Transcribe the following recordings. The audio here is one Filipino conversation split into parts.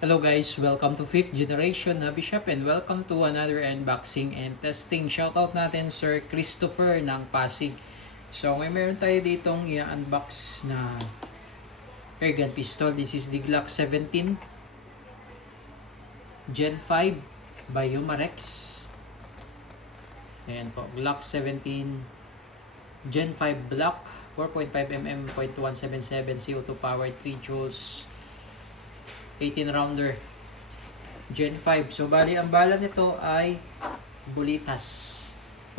Hello guys, welcome to 5th Generation Hobby Shop and welcome to another unboxing and testing. Shoutout natin Sir Christopher ng Pasig. So ngayon meron tayo ditong i-unbox na airgun pistol. This is the Glock 17 Gen 5 by Umarex. Ayan po, Glock 17 Gen 5 Block 4.5mm .177 CO2 powered 3 joules 18 rounder Gen 5. So bali ang bala nito ay bulitas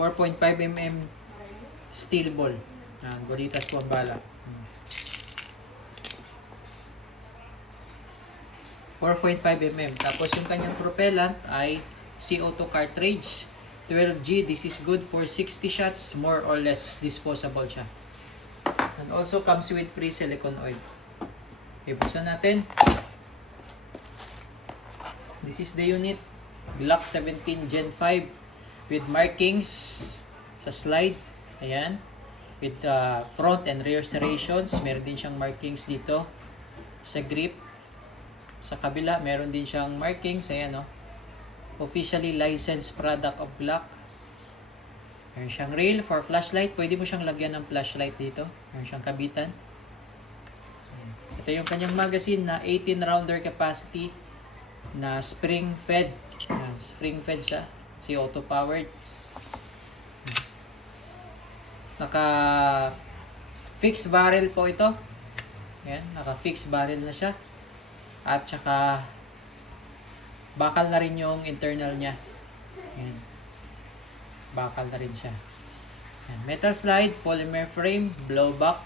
4.5mm steel ball. Bulitas po ang bala. 4.5mm. Tapos yung kanyang propellant ay CO2 cartridge 12G. This is good for 60 shots, more or less disposable siya. And also comes with free silicone oil. Ibuksan natin. This is the unit, Glock 17 Gen 5 with markings sa slide. Ayan. With front and rear serrations. Meron din siyang markings dito sa grip. Sa kabila, meron din siyang markings. Ayan, oh. Officially licensed product of Glock. Meron siyang rail for flashlight. Pwede mo siyang lagyan ng flashlight dito. Meron siyang kabitan. Ito yung kanyang magazine na 18 rounder capacity na spring fed. Spring fed siya. CO2 powered. Naka fixed barrel po ito. Ayan, naka fixed barrel na siya. At saka bakal na rin yung internal niya. Ayan. Bakal na rin siya. Ayan. Metal slide, polymer frame, blowback.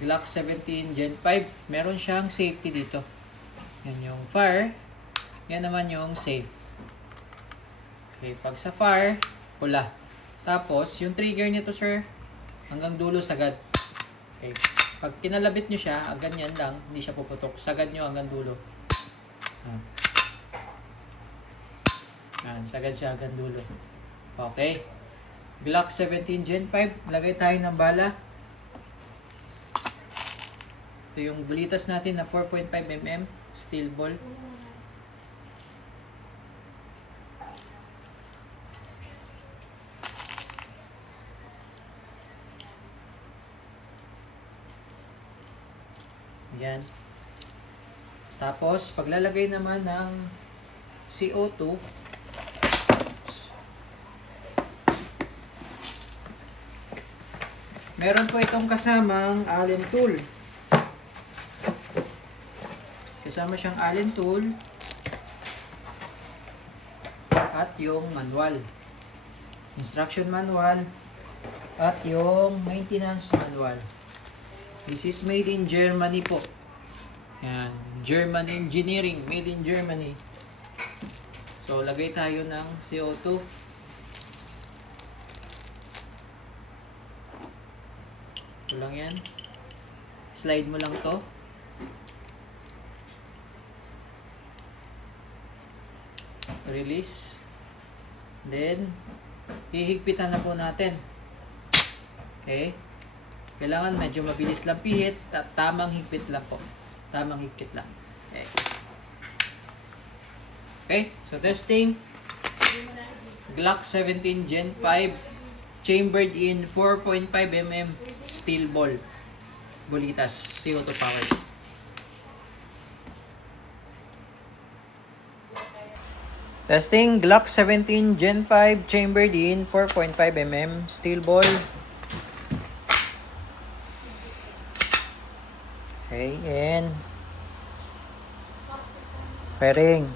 Glock 17 Gen 5. Meron siyang safety dito. Yan yung fire. Yan naman yung safe. Okay, pag sa fire, pula. Tapos, yung trigger nito, sir, hanggang dulo sagad. Okay. Pag kinalabit nyo siya, ganyan lang, hindi siya puputok. Sagad nyo hanggang dulo. Sagad siya hanggang dulo. Okay. Glock 17 Gen 5. Lagay tayo ng bala. Ito yung bulitas natin na 4.5mm steel ball. Yan. Tapos, paglalagay naman ng CO2, meron po itong kasamang Allen tool. Kasama siyang Allen tool at yung manual. Instruction manual at yung maintenance manual. This is made in Germany po. Yan, German engineering, made in Germany. So lagay tayo ng CO2. Ito lang yan. Slide mo lang to. Release. Then, hihigpitan na po natin. Okay? Kailangan medyo mabilis lang pihit at tamang higpit lang po. Tamang higpit lang. Okay. Okay, so testing. Glock 17 Gen 5 chambered in 4.5mm steel ball. Bulitas, CO2 powered. Testing Glock 17 Gen 5 chambered in 4.5mm steel ball. Okay, and firing.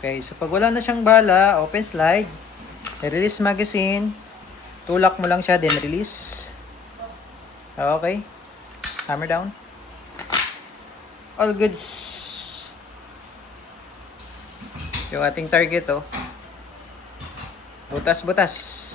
Okay, so pag wala na siyang bala, open slide, release magazine. Tulak mo lang siya, then release. Okay. Hammer down. All goods. Yung ating target, oh. Butas-butas.